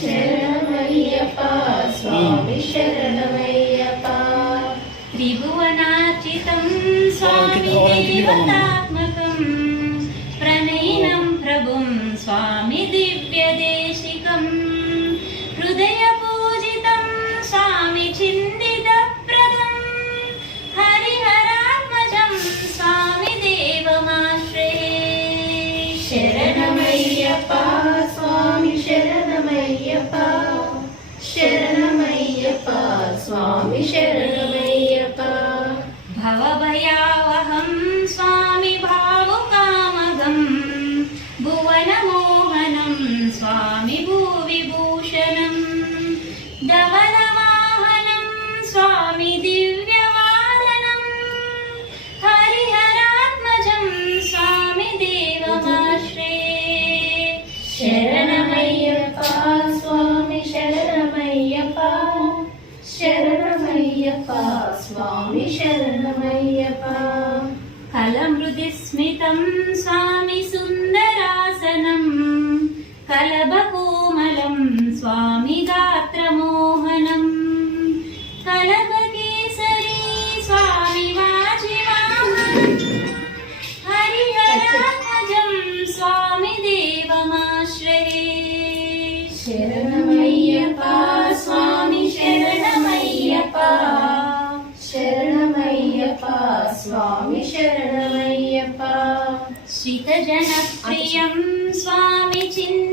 శరణమయ్యప్ప స్వామి శరణమయ్యప్ప. త్రిభువనార్చితం స్వామి దేవతాత్మకం ప్రణయినం ప్రభుం స్వామి దివ్యదేశికం హృదయ పూజితం స్వామి చిందితప్రదం హరిహరాత్మజం స్వామి దేవమాశ్రయే. శరణమయ్యప్ప స్వామి శరణమయ్యప్ప శరణమయ్యప్ప స్వామి శరణమయ్యప్ప. భవభయావహం స్వామి భావుకామగం భువనమోహనం స్వామి భూవిభూషణం ధవలవాహనం స్వామి దివ్యవాదనం హరిహరాత్మజం స్వామి దేవమాశ్రయే. శరణమయ్యప్ప స్వామి శరణమయ్యప్ప శరణమయ్యప్ప స్వామి శరణమయ్యప్ప. కలమృదిస్మితం స్వామి సుందరాసనం కలభకోమలం స్వామి గాత్రమోహనం కలభకేసరీ స్వామి వాజివాహనం హరిహరాత్మజం స్వామి దేవమాశ్రయే. శరణమయ్యప్ప స్వామి శరణమయ్యప్ప శరణమయ్యప్ప స్వామి శరణమయ్యప్ప. శ్రితజనప్రియం స్వామి చిన్న